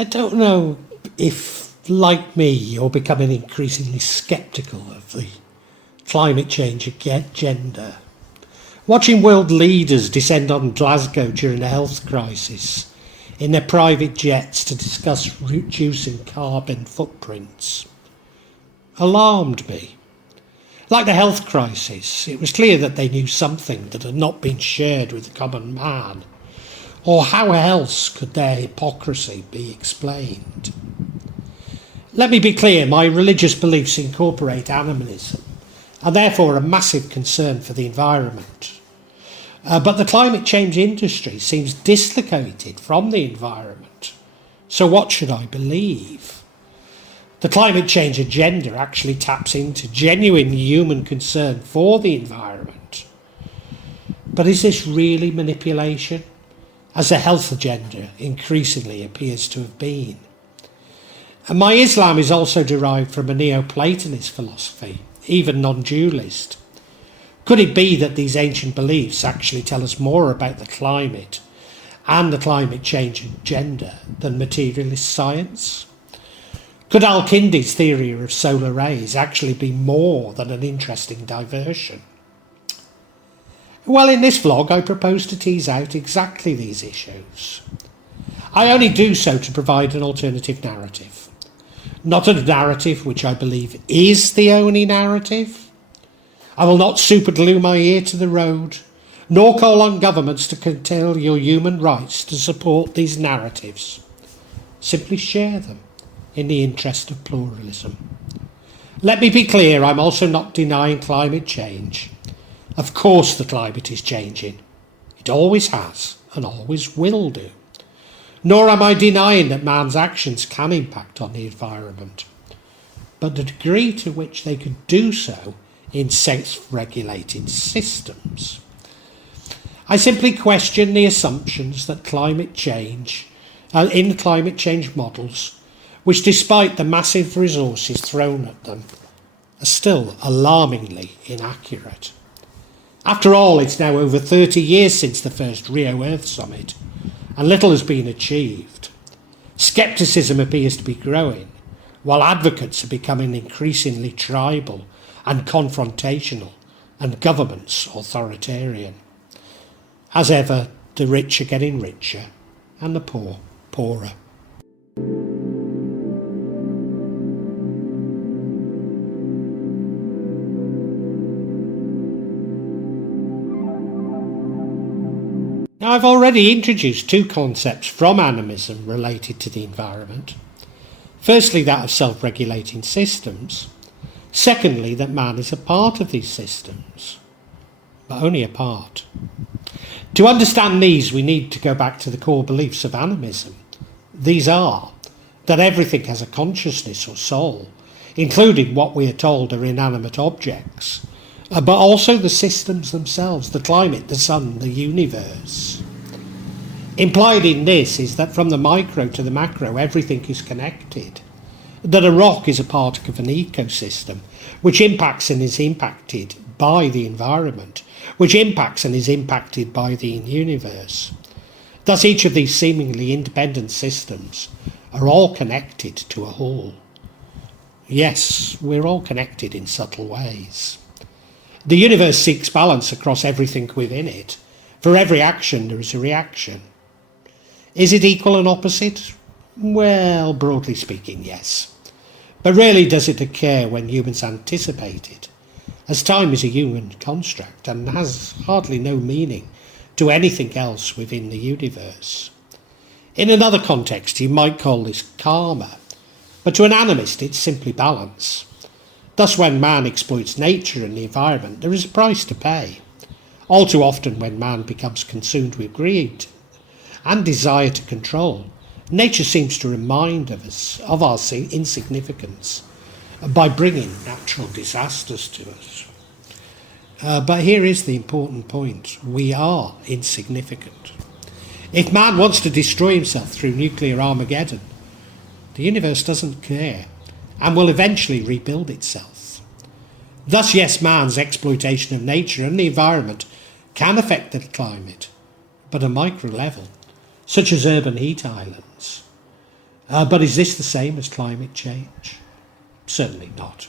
I don't know if, like me, you're becoming increasingly sceptical of the climate change agenda. Watching world leaders descend on Glasgow during a health crisis in their private jets to discuss reducing carbon footprints alarmed me. Like the health crisis, it was clear that they knew something that had not been shared with the common man, or how else could their hypocrisy be explained? Let me be clear, my religious beliefs incorporate animism, and therefore a massive concern for the environment. But the climate change industry seems dislocated from the environment. So what should I believe? The climate change agenda actually taps into genuine human concern for the environment. But is this really manipulation, as the health agenda increasingly appears to have been? And my Islam is also derived from a Neo-Platonist philosophy, even non-dualist. Could it be that these ancient beliefs actually tell us more about the climate and the climate change agenda than materialist science? Could Al-Kindi's theory of solar rays actually be more than an interesting diversion? Well, in this vlog I propose to tease out exactly these issues. I only do so to provide an alternative narrative. Not a narrative which I believe is the only narrative. I will not superglue my ear to the road, nor call on governments to curtail your human rights to support these narratives. Simply share them in the interest of pluralism. Let me be clear, I'm also not denying climate change. Of course the climate is changing. It always has and always will do. Nor am I denying that man's actions can impact on the environment, but the degree to which they could do so in self-regulating systems. I simply question the assumptions that climate change, in climate change models, which despite the massive resources thrown at them, are still alarmingly inaccurate. After all, it's now over 30 years since the first Rio Earth Summit, and little has been achieved. Scepticism appears to be growing, while advocates are becoming increasingly tribal and confrontational, and governments authoritarian. As ever, the rich are getting richer, and the poor poorer. Now, I've already introduced two concepts from animism related to the environment. Firstly, that of self-regulating systems. Secondly, that man is a part of these systems, but only a part. To understand these, we need to go back to the core beliefs of animism. These are that everything has a consciousness or soul, including what we are told are inanimate objects, but also the systems themselves, the climate, the sun, the universe. Implied in this is that from the micro to the macro, everything is connected, that a rock is a part of an ecosystem, which impacts and is impacted by the environment, which impacts and is impacted by the universe. Thus, each of these seemingly independent systems are all connected to a whole. Yes, we're all connected in subtle ways. The universe seeks balance across everything within it. For every action there is a reaction. Is it equal and opposite? Well, broadly speaking, yes. But rarely does it occur when humans anticipate it, as time is a human construct and has hardly no meaning to anything else within the universe. In another context, you might call this karma, but to an animist it's simply balance. Thus, when man exploits nature and the environment, there is a price to pay. All too often, when man becomes consumed with greed and desire to control, nature seems to remind us of our insignificance by bringing natural disasters to us. But here is the important point. We are insignificant. If man wants to destroy himself through nuclear Armageddon, the universe doesn't care and will eventually rebuild itself. Thus, yes, man's exploitation of nature and the environment can affect the climate, but at a micro level, such as urban heat islands. But is this the same as climate change? Certainly not.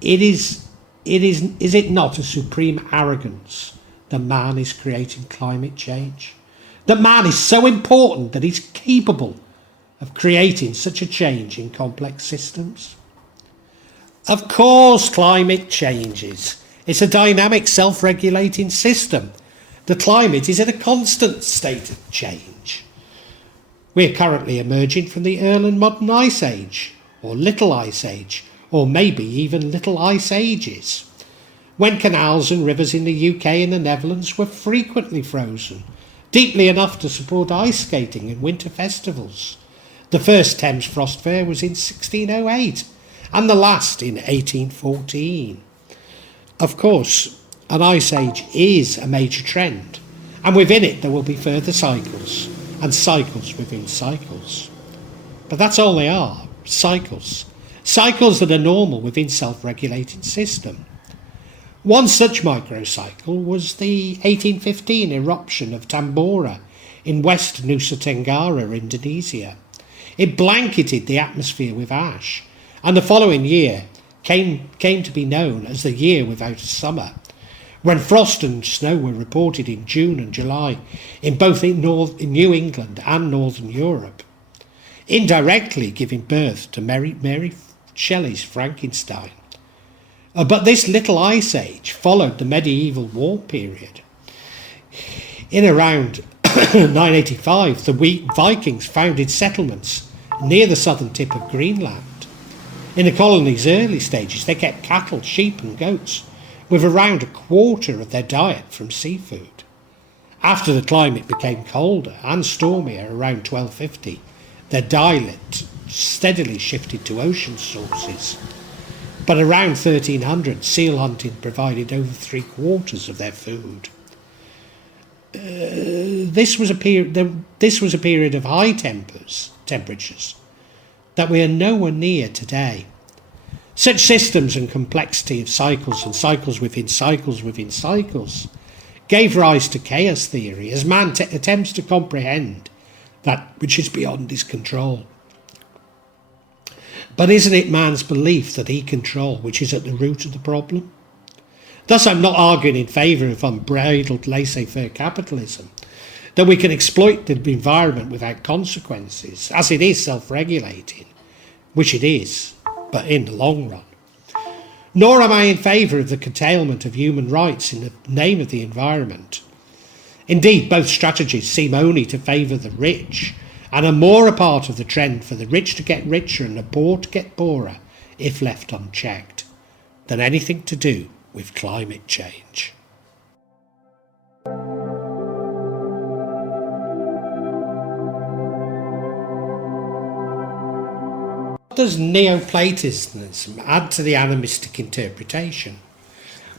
Is it not a supreme arrogance that man is creating climate change? That man is so important that he's capable of creating such a change in complex systems? Of course climate changes. It's a dynamic self-regulating system. The climate is in a constant state of change. We are currently emerging from the early modern ice age, or little ice age, or maybe even little ice ages, when canals and rivers in the UK and the Netherlands were frequently frozen, deeply enough to support ice skating and winter festivals. The first Thames Frost Fair was in 1608, and the last in 1814. Of course, an ice age is a major trend, and within it there will be further cycles, and cycles within cycles. But that's all they are, cycles. Cycles that are normal within self-regulating system. One such microcycle was the 1815 eruption of Tambora in West Nusa Tenggara, Indonesia. It blanketed the atmosphere with ash, and the following year came to be known as the year without a summer, when frost and snow were reported in June and July in both in New England and Northern Europe, indirectly giving birth to Mary Shelley's Frankenstein. But this little ice age followed the medieval war period. In around 985, the Vikings founded settlements near the southern tip of Greenland. In the colony's early stages, they kept cattle, sheep and goats, with around a quarter of their diet from seafood. After the climate became colder and stormier around 1250, their diet steadily shifted to ocean sources. But around 1300, seal hunting provided over 3/4 of their food. This was a period of high temperatures that we are nowhere near today. Such systems and complexity of cycles and cycles within cycles within cycles gave rise to chaos theory as man attempts to comprehend that which is beyond his control. But isn't it man's belief that he controls which is at the root of the problem? Thus I'm not arguing in favour of unbridled laissez-faire capitalism, that we can exploit the environment without consequences, as it is self-regulating, which it is, but in the long run. Nor am I in favour of the curtailment of human rights in the name of the environment. Indeed, both strategies seem only to favour the rich, and are more a part of the trend for the rich to get richer and the poor to get poorer, if left unchecked, than anything to do with climate change. What does Neoplatonism add to the animistic interpretation?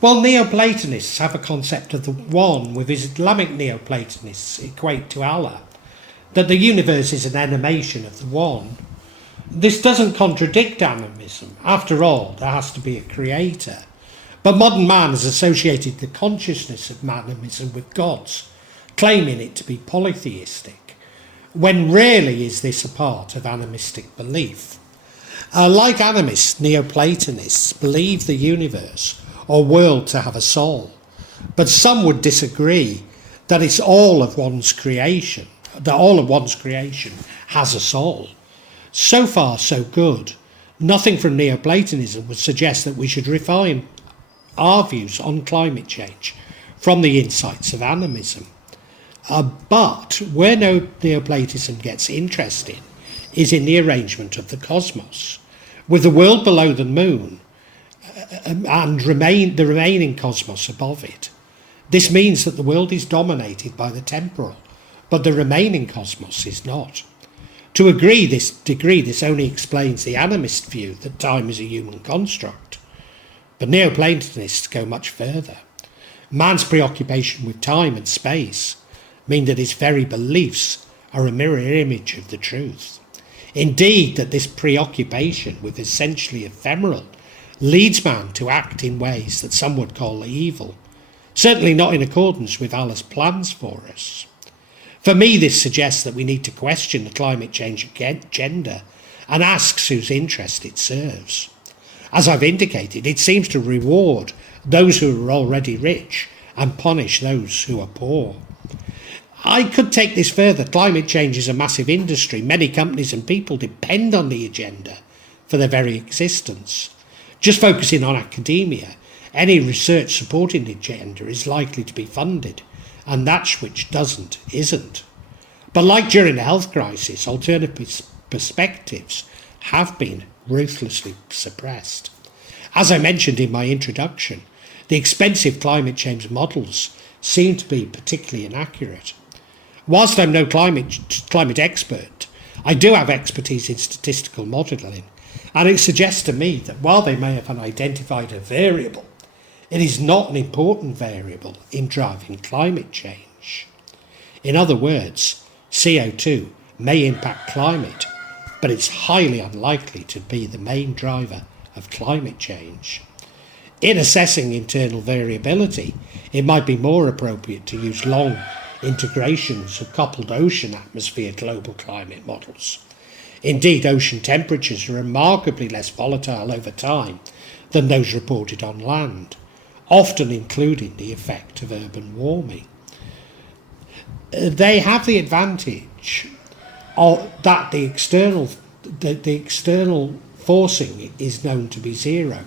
Well, Neoplatonists have a concept of the one with Islamic Neoplatonists equate to Allah, that the universe is an animation of the one. This doesn't contradict animism. After all, there has to be a creator. But modern man has associated the consciousness of animism with gods, claiming it to be polytheistic, when rarely is this a part of animistic belief. Like animists, Neoplatonists believe the universe or world to have a soul, but some would disagree that it's all of one's creation, that all of one's creation has a soul. So far, so good. Nothing from Neoplatonism would suggest that we should refine our views on climate change from the insights of animism. But where Neoplatonism gets interesting is in the arrangement of the cosmos, with the world below the moon and the remaining cosmos above it. This means that the world is dominated by the temporal, but the remaining cosmos is not. To a degree, this only explains the animist view that time is a human construct. But Neoplatonists go much further. Man's preoccupation with time and space mean that his very beliefs are a mirror image of the truth. Indeed, that this preoccupation with essentially ephemeral leads man to act in ways that some would call evil, certainly not in accordance with Allah's plans for us. For me, this suggests that we need to question the climate change agenda and asks whose interest it serves. As I've indicated, it seems to reward those who are already rich and punish those who are poor. I could take this further. Climate change is a massive industry. Many companies and people depend on the agenda for their very existence. Just focusing on academia, any research supporting the agenda is likely to be funded, and that which doesn't, isn't. But like during the health crisis, alternative perspectives have been ruthlessly suppressed. As I mentioned in my introduction, the expensive climate change models seem to be particularly inaccurate. Whilst I'm no climate expert, I do have expertise in statistical modelling, and it suggests to me that while they may have identified a variable, it is not an important variable in driving climate change. In other words, CO2 may impact climate, but it's highly unlikely to be the main driver of climate change. In assessing internal variability, it might be more appropriate to use long integrations of coupled ocean atmosphere global climate models. Indeed, ocean temperatures are remarkably less volatile over time than those reported on land, often including the effect of urban warming. They have the advantage that the external forcing is known to be zero,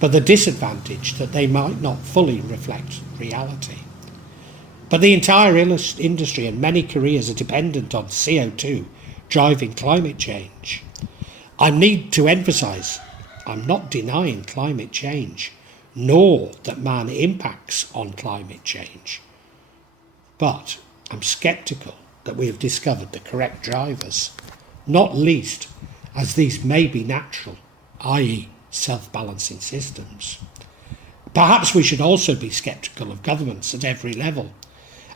but the disadvantage that they might not fully reflect reality. But the entire industry and many careers are dependent on CO2 driving climate change. I need to emphasise, I'm not denying climate change, nor that man impacts on climate change. But I'm sceptical that we have discovered the correct drivers, not least as these may be natural, i.e. self-balancing systems. Perhaps we should also be sceptical of governments at every level.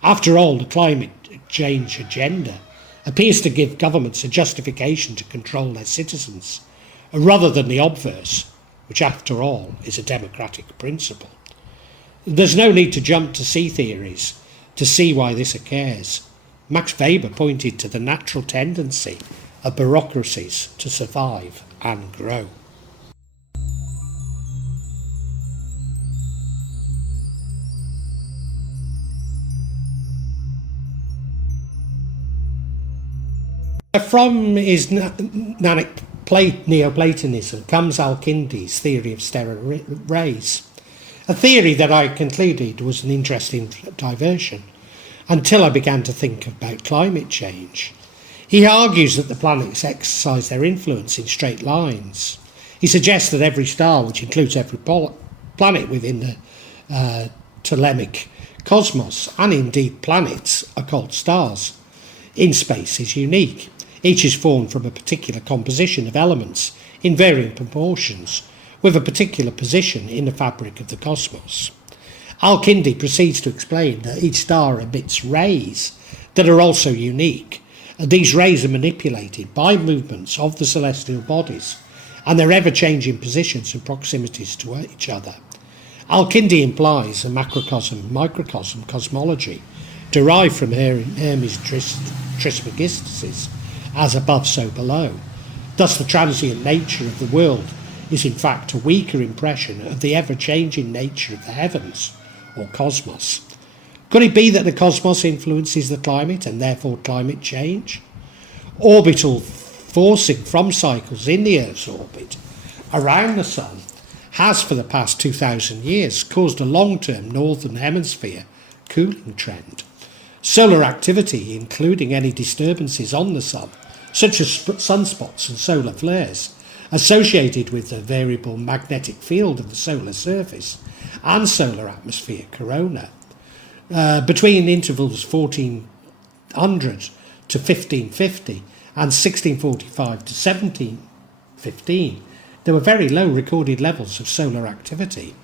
After all, the climate change agenda appears to give governments a justification to control their citizens, rather than the obverse, which after all is a democratic principle. There's no need to jump to sea theories to see why this occurs. Max Weber pointed to the natural tendency of bureaucracies to survive and grow. From his Neoplatonism comes Al-Kindi's theory of stellar rays, a theory that I concluded was an interesting diversion until I began to think about climate change. He argues that the planets exercise their influence in straight lines. He suggests that every star, which includes every planet within the Ptolemaic cosmos, and indeed planets, are called stars, in space is unique. Each is formed from a particular composition of elements in varying proportions, with a particular position in the fabric of the cosmos. Al-Kindi proceeds to explain that each star emits rays that are also unique, and these rays are manipulated by movements of the celestial bodies and their ever-changing positions and proximities to each other. Al-Kindi implies a macrocosm-microcosm cosmology derived from Hermes Trismegistus's as above so below. Thus the transient nature of the world is in fact a weaker impression of the ever-changing nature of the heavens, or cosmos. Could it be that the cosmos influences the climate and therefore climate change? Orbital forcing from cycles in the Earth's orbit around the Sun has for the past 2,000 years caused a long-term northern hemisphere cooling trend. Solar activity, including any disturbances on the Sun, such as sunspots and solar flares, associated with the variable magnetic field of the solar surface and solar atmosphere corona, between intervals 1400 to 1550 and 1645 to 1715, there were very low recorded levels of solar activity,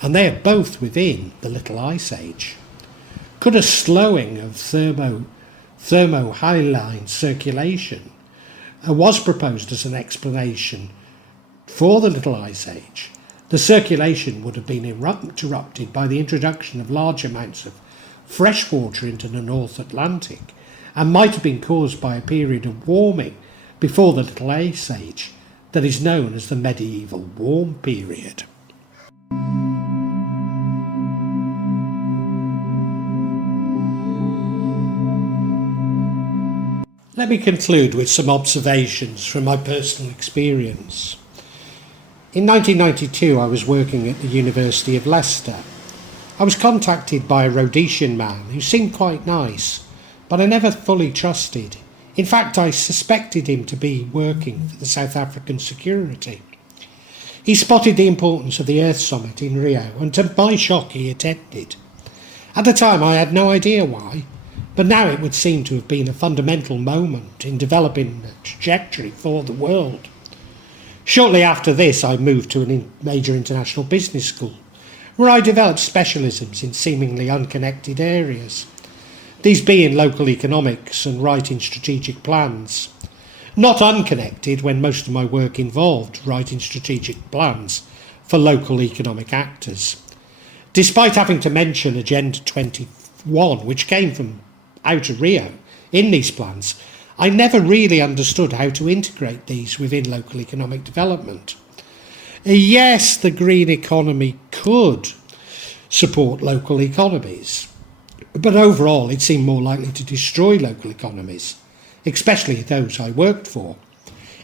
and they are both within the Little Ice Age. Could a slowing of thermohaline circulation was proposed as an explanation for the Little Ice Age? The circulation would have been interrupted by the introduction of large amounts of fresh water into the North Atlantic and might have been caused by a period of warming before the Little Ice Age that is known as the medieval warm period. Let me conclude with some observations from my personal experience. In 1992, I was working at the University of Leicester. I was contacted by a Rhodesian man who seemed quite nice, but I never fully trusted. In fact, I suspected him to be working for the South African security. He spotted the importance of the Earth Summit in Rio, and to my shock, he attended. At the time, I had no idea why, but now it would seem to have been a fundamental moment in developing a trajectory for the world. Shortly after this, I moved to a major international business school, where I developed specialisms in seemingly unconnected areas, these being local economics and writing strategic plans. Not unconnected when most of my work involved writing strategic plans for local economic actors. Despite having to mention Agenda 21, which came from out of Rio, in these plans, I never really understood how to integrate these within local economic development. Yes, the green economy could support local economies, but overall it seemed more likely to destroy local economies, especially those I worked for.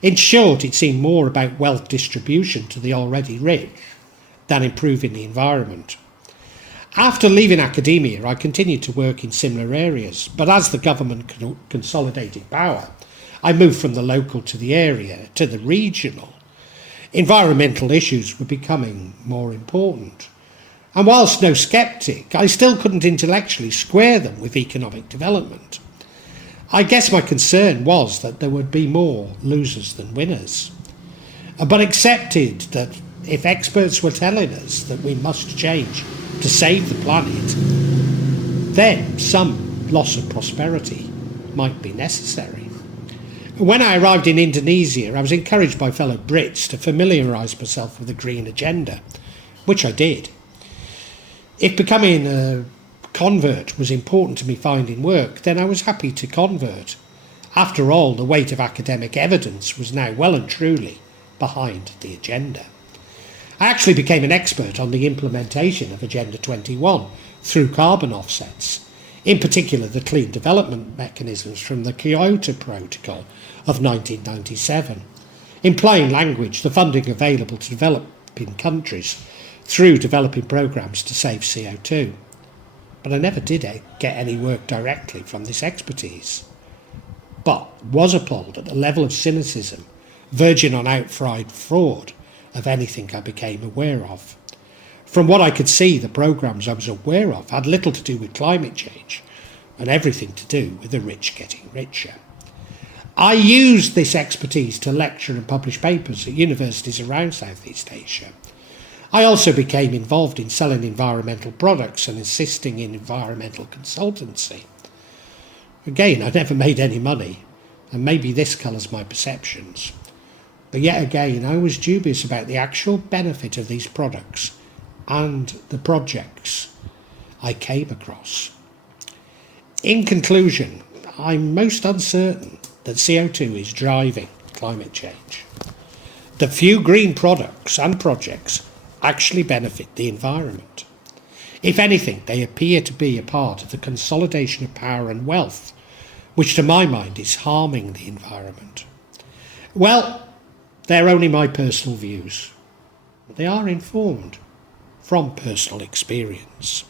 In short, it seemed more about wealth distribution to the already rich than improving the environment. After leaving academia, I continued to work in similar areas, but as the government consolidated power, I moved from the local to the area to the regional. Environmental issues were becoming more important. And whilst no sceptic, I still couldn't intellectually square them with economic development. I guess my concern was that there would be more losers than winners, but accepted that if experts were telling us that we must change to save the planet, then some loss of prosperity might be necessary. When I arrived in Indonesia, I was encouraged by fellow Brits to familiarise myself with the green agenda, which I did. If becoming a convert was important to me finding work, then I was happy to convert. After all, the weight of academic evidence was now well and truly behind the agenda. I actually became an expert on the implementation of Agenda 21 through carbon offsets, in particular the clean development mechanisms from the Kyoto Protocol of 1997. In plain language, the funding available to developing countries through developing programmes to save CO2. But I never did get any work directly from this expertise, but was appalled at the level of cynicism, verging on outright fraud, of anything I became aware of. From what I could see, the programmes I was aware of had little to do with climate change and everything to do with the rich getting richer. I used this expertise to lecture and publish papers at universities around Southeast Asia. I also became involved in selling environmental products and assisting in environmental consultancy. Again, I never made any money, and maybe this colours my perceptions. But yet again, I was dubious about the actual benefit of these products and the projects I came across. In conclusion, I'm most uncertain that CO2 is driving climate change. The few green products and projects actually benefit the environment. If anything, they appear to be a part of the consolidation of power and wealth, which to my mind is harming the environment. Well, they're only my personal views. They are informed from personal experience.